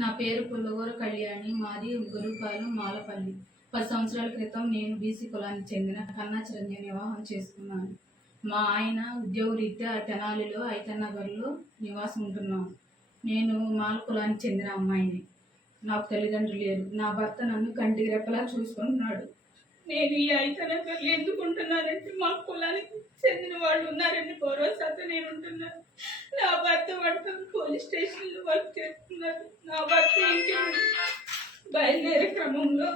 నా పేరు పుల్లగూర కళ్యాణి. మాది గురుపాలెం మాలపల్లి. 10 సంవత్సరాల క్రితం నేను బీసీ కులానికి చెందిన కన్నా చిరంజీవిని వివాహం చేసుకున్నాను. మా ఆయన ఉద్యోగరీత్యా తెనాలిలో ఐతన్నగర్లో నివాసం ఉంటున్నాను. నేను మాల కులానికి చెందిన అమ్మాయిని. నాకు తల్లిదండ్రులు లేరు. నా భర్త నన్ను కంటికి రెప్పలా చూసుకుంటున్నాడు. నేను ఈ ఐతన్నగర్లో ఎందుకు ఉంటున్నానంటే మా కులానికి చెందిన వాళ్ళు ఉన్నారని భరోసాతో నేను ఉంటున్నాను. నా భర్త పోలీస్ స్టేషన్లో వర్క్ చేస్తున్నారు. నా భర్త ఇంటి బయలుదేరే క్రమంలో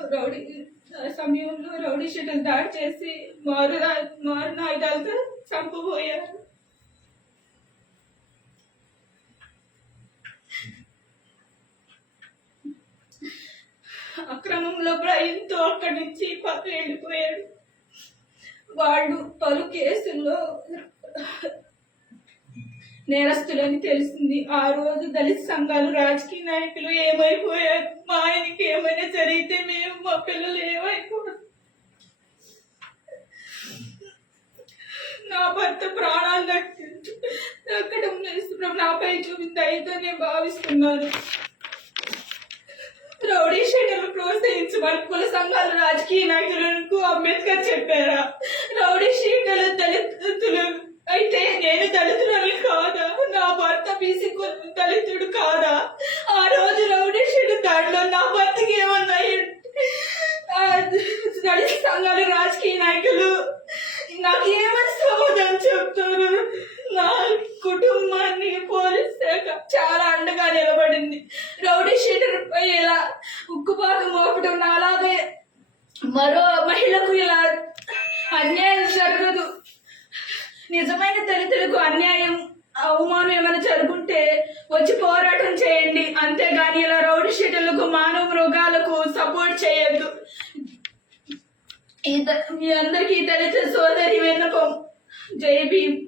సమయంలో రౌడీ షీటలు దాడి చేసి మారునాయుధాలతో చంపబోయారు. అక్రమంలో భయంతో అక్కడి నుంచి పక్కన వెళ్ళిపోయాడు. వాళ్ళు పలు కేసుల్లో నేరస్తులని తెలిసింది. ఆ రోజు దళిత సంఘాలు, రాజకీయ నాయకులు ఏమైపోయారు. మా ఆయనకి ఏమైనా జరిగితే మేము, మా పిల్లలు ఏమైపోయారు. నా భర్త ప్రాణాలు దక్కడం నాపై చూపిన దయతో నేను భావిస్తున్నాను. రౌడీ షీటర్లు ప్రోత్సహించమని కుల సంఘాలు, రాజకీయ నాయకులకు అంబేద్కర్ చెప్పారా? రౌడీ షీటర్లు దళితులు అయితే నేను దళితులని కాదా? నా భర్త బీసీ దళితుడు కాదా? ఆ రోజు రౌడీ షీటర్ దాడిలో నా భర్తకి ఏమన్నాయి? దళిత సంఘాలు, రాజకీయ నాయకులు నాకు ఏమని సమాధానం చెప్తారు? నా కుటుంబాన్ని పోలీస్ శాఖ చాలా అండగా నిలబడింది. రౌడీ షీటర్ పై ఇలా ఉక్కుపాదం మోపడం, నాలాగే మరో మహిళకు ఇలా అన్యాయం జరగదు. నిజమైన దళితులకు అన్యాయం, అవమానం ఏమైనా జరుగుంటే వచ్చి పోరాటం చేయండి, అంతేగాని ఇలా రౌడీ షీటర్లకు, మానవ మృగాలకు సపోర్ట్ చేయొద్దు. మీ అందరికీ దళిత సోదరి విన్నపం. జై భీమ్.